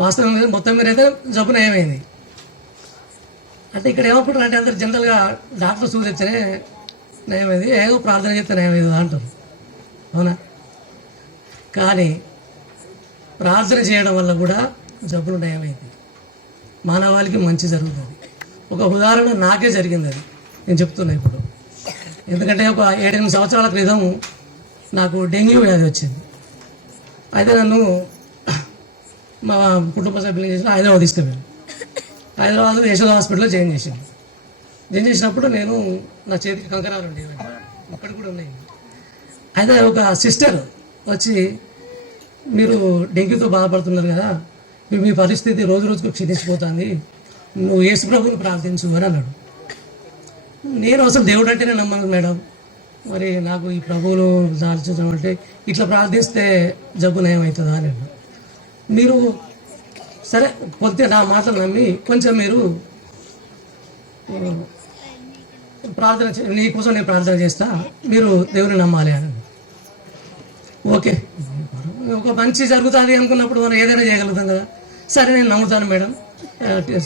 వాస్తవం మొత్తం మీద అయితే జబ్బు నయమైంది. అంటే ఇక్కడ ఏమనుకుంటారు అంటే అందరు జనరల్గా డాక్టర్ చూసేస్తేనే నయమైంది, ఏదో ప్రార్థన చేస్తే నయమైంది అంటారు. అవునా? కానీ ప్రార్థన చేయడం వల్ల కూడా జబ్బులు నయమైంది, మానవాళికి మంచి జరుగుతుంది. ఒక ఉదాహరణ నాకే జరిగింది, అది నేను చెప్తున్నా ఇప్పుడు. ఎందుకంటే ఒక 7-8 సంవత్సరాల క్రితం నాకు డెంగ్యూ వ్యాధి వచ్చింది. అయితే నన్ను మా కుటుంబ సభ్యులు చేసిన హైదరాబాద్ తీసుకెళ్ళాను. హైదరాబాద్ యశోద హాస్పిటల్లో జాయిన్ చేసినప్పుడు నేను నా చేతికి కంకరాలు ఉండేవి, ఇప్పటికి కూడా ఉన్నాయి. అయితే ఒక సిస్టర్ వచ్చి, మీరు డెంగ్యూతో బాధపడుతున్నారు కదా, మీ పరిస్థితి రోజు రోజుకు క్షీణించిపోతుంది, నువ్వు యేసు ప్రభువుని ప్రార్థించు అని అన్నాడు. నేను అసలు దేవుడు అంటేనే నమ్మను మేడం, మరి నాకు ఈ ప్రభువులు దాల్చడం అంటే ఇట్లా ప్రార్థిస్తే జబ్బు నయం అవుతుందా అని. మీరు సరే కొద్దిగా నా మాటలు నమ్మి కొంచెం మీరు ప్రార్థన, నీకోసం నేను ప్రార్థన చేస్తా, మీరు దేవుని నమ్మాలి అని. ఓకే, ఒక మంచి జరుగుతుంది అనుకున్నప్పుడు మనం ఏదైనా చేయగలుగుతాం కదా. సరే నేను నమ్ముతాను మేడం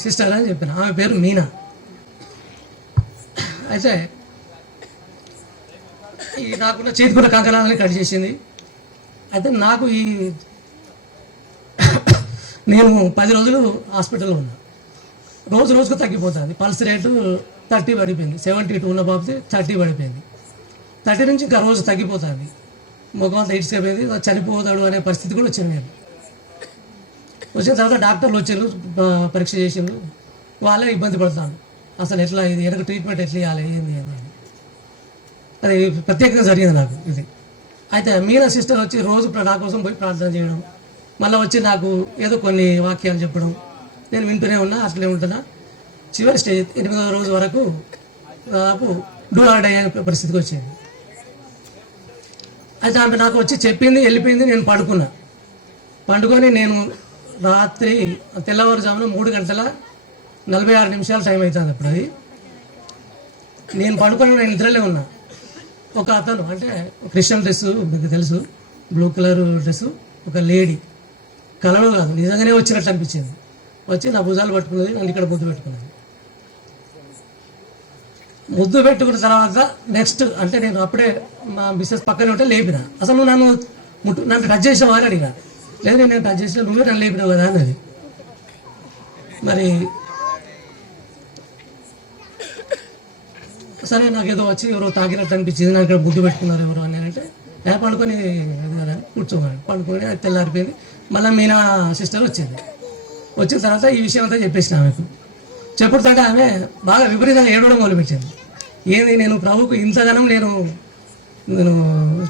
సిస్టర్ అని చెప్పాను. ఆమె పేరు మీనా. అయితే ఈ నాకున్న చేతికున్న కంకరాలని కట్ చేసింది. అయితే నాకు నేను 10 రోజులు హాస్పిటల్లో ఉన్నా. రోజుకు తగ్గిపోతుంది. పల్స్ రేటు 30 పడిపోయింది. 72 ఉన్న బాబు 30 పడిపోయింది. 30 నుంచి ఇంకా రోజు తగ్గిపోతుంది. ముఖం అంతా ఇడ్చిపోయింది, చనిపోతాడు అనే పరిస్థితి కూడా వచ్చింది. నేను వచ్చిన తర్వాత డాక్టర్లు వచ్చారు, పరీక్ష చేసిండు. వాళ్ళే ఇబ్బంది పడతాను, అసలు ఎట్లా ఇది వెనక ట్రీట్మెంట్ ఎట్లా ఇవ్వాలి ఏంది అని. అది ప్రత్యేకంగా జరిగింది నాకు ఇది. అయితే మీనా సిస్టర్ వచ్చి రోజు నా కోసం పోయి ప్రార్థన చేయడం, మళ్ళీ వచ్చి నాకు ఏదో కొన్ని వాక్యాలు చెప్పడం, నేను వింటూనే ఉన్నా, అట్లే ఉంటున్నా. చివరి స్టేజ్ 8వ రోజు వరకు దాదాపు డూ నాట్ డై అనే పరిస్థితికి వచ్చింది. అయితే ఆమె నాకు వచ్చి చెప్పింది, వెళ్ళిపోయింది. నేను పండుకొని నేను రాత్రి తెల్లవారుజామున 3:46 టైం అవుతుంది అప్పుడు. అది నేను పడుకొని నేను నిద్రలే ఉన్నా. ఒక అతను, అంటే క్రిస్టియన్ డ్రెస్ మీకు తెలుసు, బ్లూ కలర్ డ్రెస్సు, ఒక లేడీ, కలలో కాదు నిజంగానే వచ్చినట్టు అనిపించింది. వచ్చి నా భుజాలు పట్టుకున్నది, నన్ను ఇక్కడ ముద్దు పెట్టుకున్నది. ముద్దు పెట్టుకున్న తర్వాత నెక్స్ట్ అంటే నేను అప్పుడే మా మిస్సెస్ పక్కనే ఉంటే లేపిన. అసలు నువ్వు నన్ను టచ్ చేసావు అని అడిగా. లేదు నేను టచ్ చేసిన, నువ్వే నన్ను లేపినావు కదా అన్నది. మరి సరే నాకు ఏదో వచ్చి ఎవరో తాకినట్టు అనిపించింది, నాకు ఇక్కడ ముద్దు పెట్టుకున్నారు ఎవరు అని అంటే పండుకొని కూర్చోమని పండుకొని అది తెల్లారిపోయింది. మళ్ళీ మీనా సిస్టర్ వచ్చింది. వచ్చిన తర్వాత ఈ విషయం అంతా చెప్పేసిన ఆమెకు. చెప్పుడుతుంటే ఆమె బాగా విపరీతంగా ఏడవడం మొదలుపెట్టింది. ఏంది నేను ప్రభుకు ఇంతగానం నేను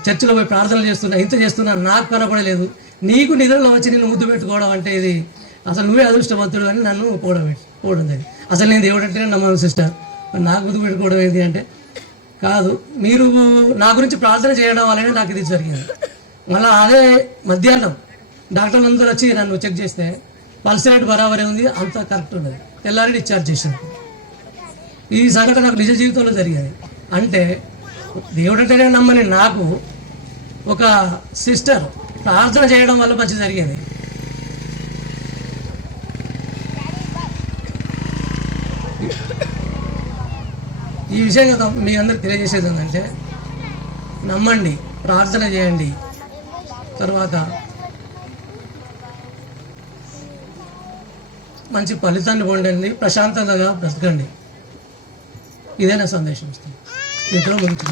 చర్చిలో పోయి ప్రార్థనలు చేస్తున్నా, ఇంత చేస్తున్నా, నాకు కనపడలేదు, నీకు నిద్రలో వచ్చి నిన్ను ముద్దు పెట్టుకోవడం అంటే ఇది అసలు నువ్వే అదృష్టవంతుడు అని నన్ను పోవడం జరిగింది. అసలు నేను దేవుడు అంటేనే నమ్మను సిస్టర్, నాకు ముద్దు పెట్టుకోవడం ఏంటి అంటే, కాదు మీరు నా గురించి ప్రార్థన చేయడం వల్లనే నాకు ఇది జరిగింది. మళ్ళీ అదే మధ్యాహ్నం డాక్టర్లు అందరూ వచ్చి నన్ను చెక్ చేస్తే పల్స్ రేట్ బరాబరే ఉంది, అంతా కరెక్ట్ ఉన్నది. తెల్లారి డిశ్చార్జ్ చేశాను. ఈ సంఘటన నాకు నిజ జీవితంలో జరిగింది. అంటే దేవుడు అంటేనే నమ్మని నాకు ఒక సిస్టర్ ప్రార్థన చేయడం వల్ల మంచి జరిగింది. ఈ విషయం కదా మీ అందరికి తెలియజేసేది ఏంటంటే, నమ్మండి, ప్రార్థన చేయండి, తర్వాత మంచి ఫలితాన్ని పొందండి, ప్రశాంతంగా బ్రతకండి. ఇదే నా సందేశం ఇస్తాను. ఇంట్లో ముందుకు